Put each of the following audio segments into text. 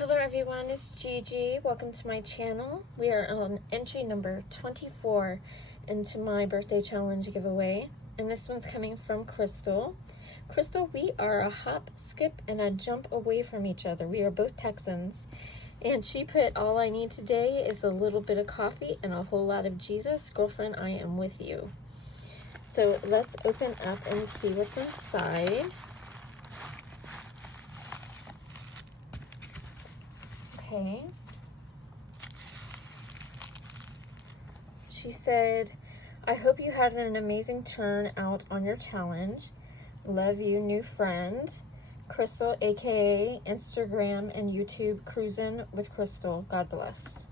Hello everyone, it's Gigi. Welcome to my channel. We are on entry number 24 into my birthday challenge giveaway. And this one's coming from Crystal. Crystal, we are a hop, skip, and a jump away from each other. We are both Texans. And she put, all I need today is a little bit of coffee and a whole lot of Jesus. Girlfriend, I am with you. So let's open up and see what's inside. Okay. She said, I hope you had an amazing turnout on your challenge. Love you, new friend. Crystal, aka Instagram and YouTube, Cruisin' with Crystal. God bless.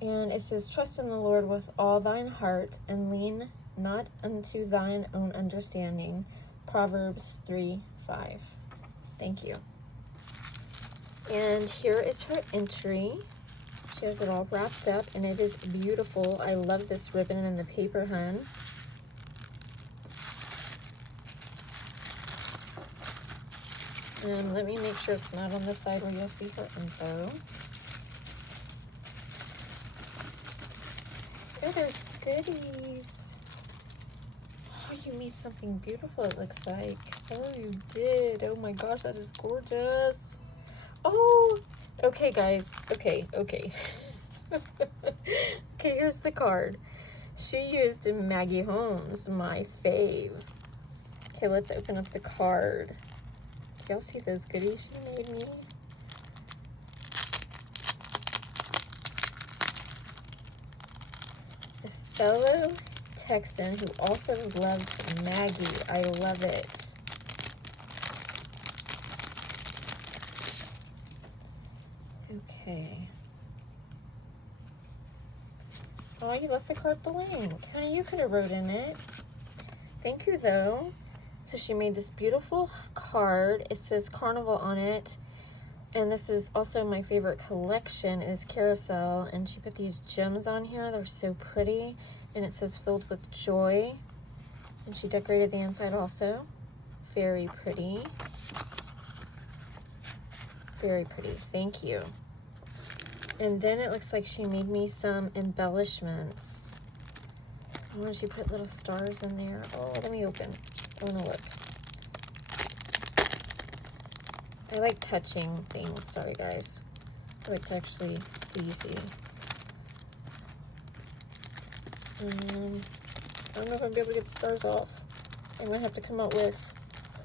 And it says, trust in the Lord with all thine heart and lean not unto thine own understanding. Proverbs 3:5. Thank you. And here is her entry. She has it all wrapped up, and it is beautiful. I love this ribbon and the paper, hun. And let me make sure it's not on the side where you'll see her info. Oh, there's goodies. Oh, you made something beautiful, it looks like. Oh, you did. Oh my gosh, that is gorgeous. Oh, okay, guys. Okay. Okay, here's the card. She used Maggie Holmes, my fave. Okay, let's open up the card. Do y'all see those goodies she made me? A fellow Texan who also loves Maggie. I love it. Okay. Oh, you left the card blank. Honey, you could have wrote in it. Thank you, though. So she made this beautiful card. It says Carnival on it. And this is also my favorite collection is Carousel. And she put these gems on here. They're so pretty. And it says filled with joy. And she decorated the inside also. Very pretty. Very pretty. Thank you. And then it looks like she made me some embellishments. Oh, she put little stars in there. Oh, let me open. I want to look. I like touching things. Sorry, guys. I like to actually see. I don't know if I'm going to be able to get the stars off. I might have to come out with...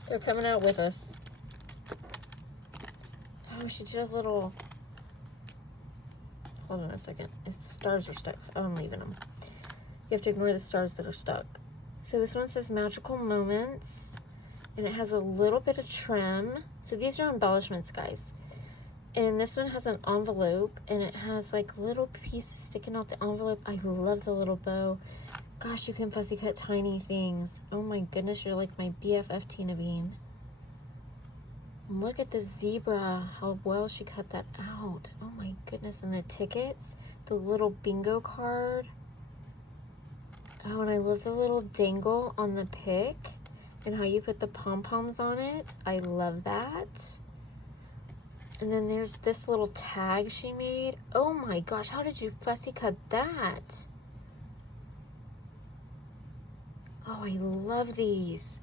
They're coming out with us. Oh, she did a little... Hold on a second. Stars are stuck. Oh, I'm leaving them. You have to ignore the stars that are stuck. So this one says Magical Moments. And it has a little bit of trim. So these are embellishments, guys. And this one has an envelope. And it has like little pieces sticking out the envelope. I love the little bow. Gosh, you can fussy cut tiny things. Oh my goodness, you're like my BFF, Tina Bean. Look at the zebra, how well she cut that out. Oh my goodness, and the tickets, the little bingo card. Oh, and I love the little dangle on the pick and how you put the pom-poms on it. I love that. And then there's this little tag she made. Oh my gosh, how did you fussy cut that? Oh, I love these.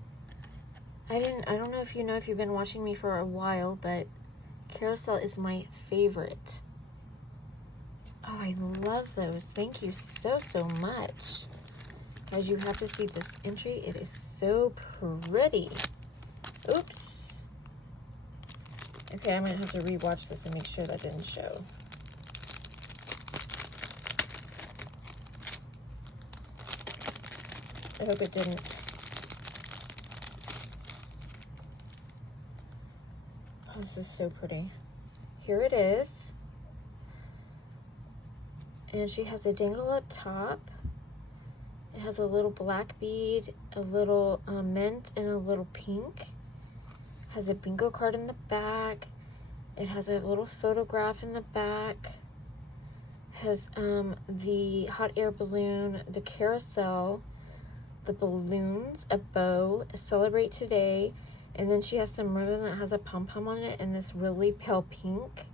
I don't know if you know if you've been watching me for a while, but Carousel is my favorite. Oh, I love those. Thank you so much. As you have to see this entry, it is so pretty. Oops. Okay, I'm going to have to rewatch this and make sure that didn't show. I hope it didn't. Oh, this is so pretty. Here it is. And she has a dangle up top. It has a little black bead, a little mint, and a little pink. Has a bingo card in the back. It has a little photograph in the back. Has the hot air balloon, the carousel, the balloons, a bow, celebrate today, and then she has some ribbon that has a pom-pom on it and this really pale pink.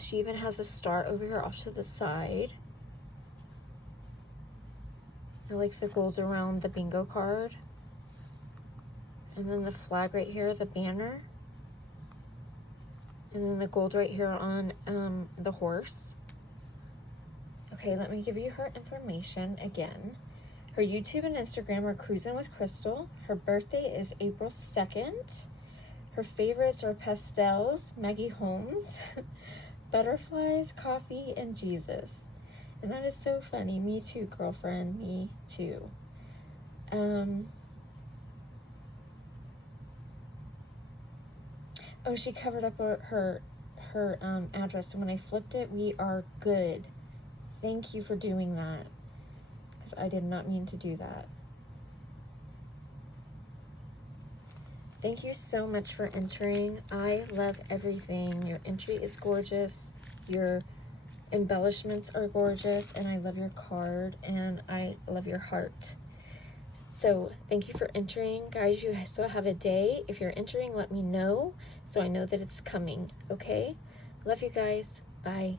She even has a star over here off to the side. I like the gold around the bingo card. And then the flag right here, the banner. And then the gold right here on the horse. Okay, let me give you her information again. Her YouTube and Instagram are CruzzinwithCrystal. Her birthday is April 2nd. Her favorites are pastels, Maggie Holmes, butterflies, coffee, and Jesus. And that is so funny. Me too, girlfriend. Me too. Oh, she covered up her address. So when I flipped it, we are good. Thank you for doing that, because I did not mean to do that. Thank you so much for entering. I love everything. Your entry is gorgeous. Your embellishments are gorgeous. And I love your card. And I love your heart. So thank you for entering. Guys, you still have a day. If you're entering, let me know so I know that it's coming. Okay? Love you guys. Bye.